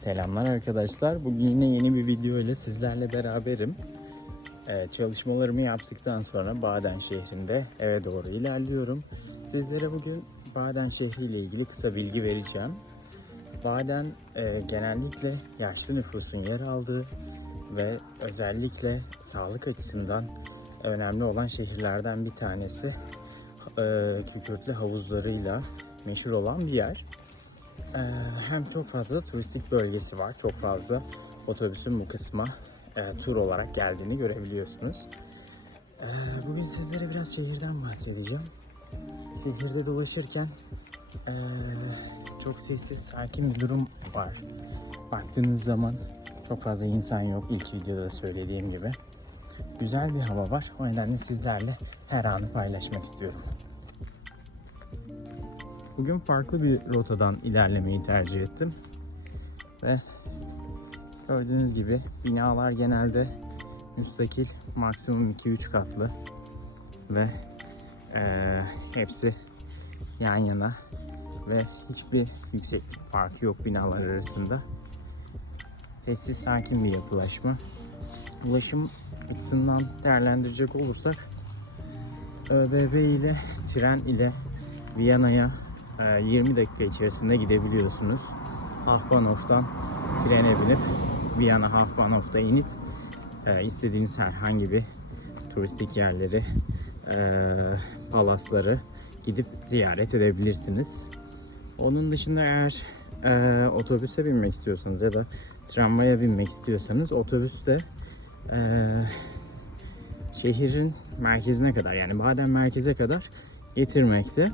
Selamlar arkadaşlar. Bugün yine yeni bir video ile sizlerle beraberim. Ee, çalışmalarımı yaptıktan sonra Baden şehrinde eve doğru ilerliyorum. Sizlere bugün Baden şehri ile ilgili kısa bilgi vereceğim. Baden e, genellikle yaşlı nüfusun yer aldığı ve özellikle sağlık açısından önemli olan şehirlerden bir tanesi. E, kükürtlü havuzlarıyla meşhur olan bir yer. Ee, hem çok fazla turistik bölgesi var. Çok fazla otobüsün bu kısma e, tur olarak geldiğini görebiliyorsunuz. Ee, bugün sizlere biraz şehirden bahsedeceğim. Şehirde dolaşırken e, çok sessiz, sakin bir durum var. Baktığınız zaman çok fazla insan yok. İlk videoda da söylediğim gibi. Güzel bir hava var. O nedenle sizlerle her anı paylaşmak istiyorum. Bugün farklı bir rotadan ilerlemeyi tercih ettim. Ve gördüğünüz gibi binalar genelde müstakil maksimum 2-3 katlı ve eee, hepsi yan yana ve hiçbir yüksek farkı yok binalar arasında. Sessiz sakin bir yapılaşma. Ulaşım açısından değerlendirecek olursak ÖBB ile tren ile Viyana'ya e, 20 dakika içerisinde gidebiliyorsunuz. Hauptbahnhof'tan trene binip Viyana Hauptbahnhof'ta inip e, istediğiniz herhangi bir turistik yerleri, e, palasları gidip ziyaret edebilirsiniz. Onun dışında eğer e, otobüse binmek istiyorsanız ya da tramvaya binmek istiyorsanız otobüste e, şehrin merkezine kadar yani Baden merkeze kadar getirmekte.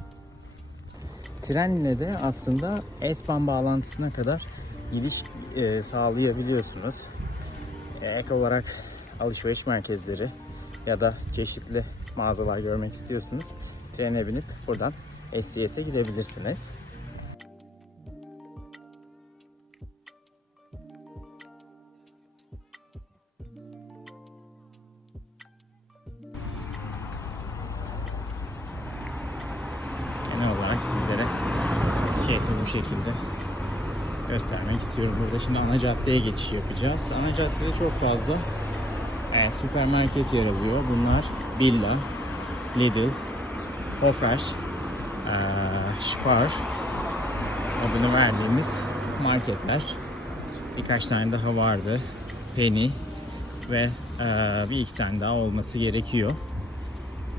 Trenle de aslında S-Bahn bağlantısına kadar gidiş e, sağlayabiliyorsunuz. E, ek olarak alışveriş merkezleri ya da çeşitli mağazalar görmek istiyorsanız trene binip buradan SCS'e gidebilirsiniz. Şekilde göstermek istiyorum. Burada şimdi ana caddeye geçiş yapacağız. Ana caddede çok fazla e, süpermarket yer alıyor. Bunlar Billa, Lidl, Hofer, e, Spar adını verdiğimiz marketler. Birkaç tane daha vardı. Penny ve e, bir iki tane daha olması gerekiyor.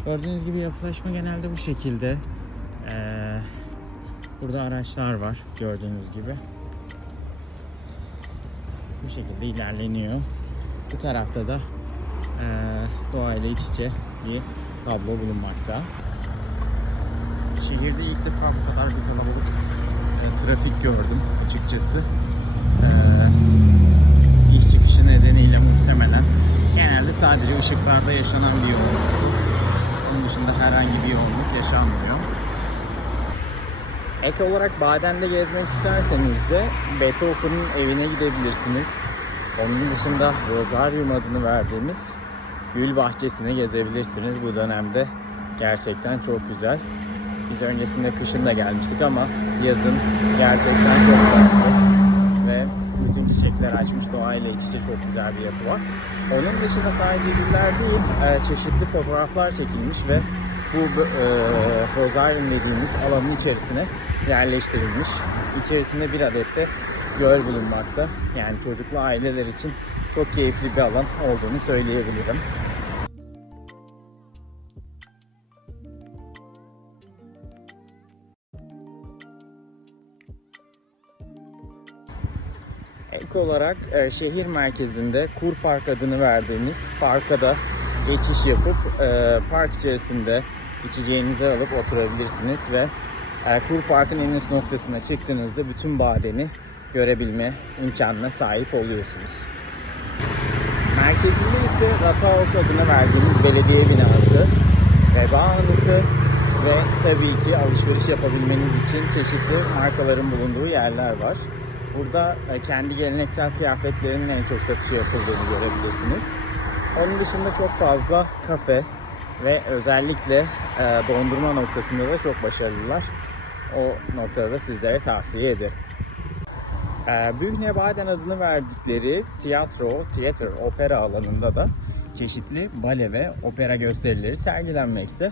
Gördüğünüz gibi yapılaşma genelde bu şekilde. Ee, burada araçlar var gördüğünüz gibi. Bu şekilde ilerleniyor. Bu tarafta da ee, doğayla iç içe bir tablo bulunmakta. Şehirde ilk defa bu kadar bir kalabalık e, trafik gördüm açıkçası. Ee, iş çıkışı nedeniyle muhtemelen genelde sadece ışıklarda yaşanan bir yoğunluk. Onun dışında herhangi bir yoğunluk yaşanmıyor. Ek olarak Baden'de gezmek isterseniz de Beethoven'ın evine gidebilirsiniz. Onun dışında Rosarium adını verdiğimiz gül bahçesine gezebilirsiniz. Bu dönemde gerçekten çok güzel. Biz öncesinde kışın da gelmiştik ama yazın gerçekten çok farklı bütün çiçekler açmış doğayla iç içe çok güzel bir yapı var. Onun dışında sadece güller değil, e, çeşitli fotoğraflar çekilmiş ve bu e, Rosarium dediğimiz alanın içerisine yerleştirilmiş. İçerisinde bir adet de göl bulunmakta. Yani çocuklu aileler için çok keyifli bir alan olduğunu söyleyebilirim. Ek olarak e, şehir merkezinde Kur Park adını verdiğimiz parka da geçiş yapıp e, park içerisinde içeceğinizi alıp oturabilirsiniz ve e, Kur Park'ın en üst noktasına çıktığınızda bütün Baden'i görebilme imkanına sahip oluyorsunuz. Merkezinde ise Rathaus adını verdiğimiz belediye binası, veba anıtı ve tabii ki alışveriş yapabilmeniz için çeşitli markaların bulunduğu yerler var. Burada e, kendi geleneksel kıyafetlerinin en çok satışı yapıldığını görebilirsiniz. Onun dışında çok fazla kafe ve özellikle e, dondurma noktasında da çok başarılılar. O noktada da sizlere tavsiye ederim. Ee, Bühne Baden adını verdikleri tiyatro, tiyatro, opera alanında da çeşitli bale ve opera gösterileri sergilenmekte.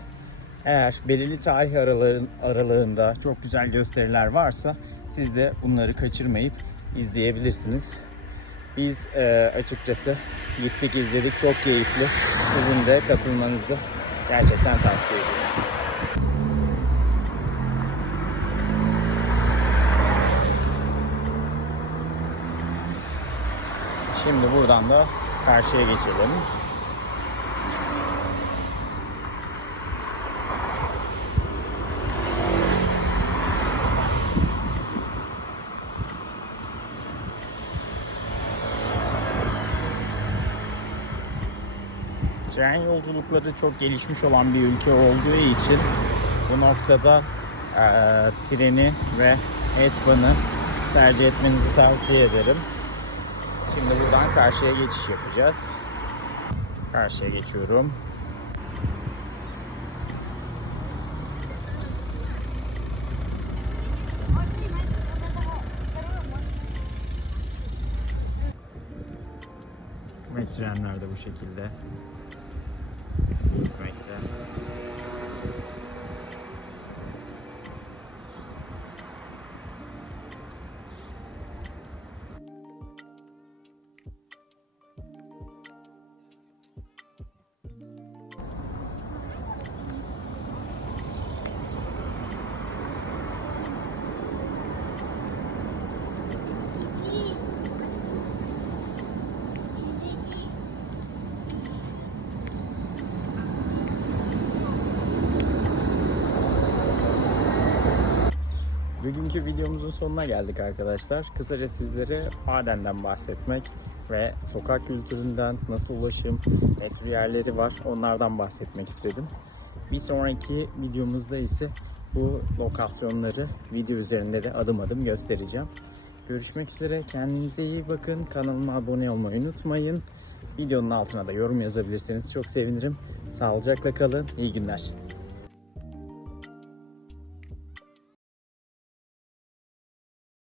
Eğer belirli tarih aralığın, aralığında çok güzel gösteriler varsa siz de bunları kaçırmayıp izleyebilirsiniz. Biz e, açıkçası gittik izledik çok keyifli. Sizin de katılmanızı gerçekten tavsiye ediyorum. Şimdi buradan da karşıya geçelim. Tren yolculukları çok gelişmiş olan bir ülke olduğu için bu noktada eee, treni ve S-Bahn'ı tercih etmenizi tavsiye ederim. Şimdi buradan karşıya geçiş yapacağız. Karşıya geçiyorum. Ve trenler de bu şekilde right there. Bugünkü videomuzun sonuna geldik arkadaşlar. Kısaca sizlere Baden'den bahsetmek ve sokak kültüründen nasıl ulaşım, ne tür yerleri var onlardan bahsetmek istedim. Bir sonraki videomuzda ise bu lokasyonları video üzerinde de adım adım göstereceğim. Görüşmek üzere. Kendinize iyi bakın. Kanalıma abone olmayı unutmayın. Videonun altına da yorum yazabilirseniz çok sevinirim. Sağlıcakla kalın. İyi günler.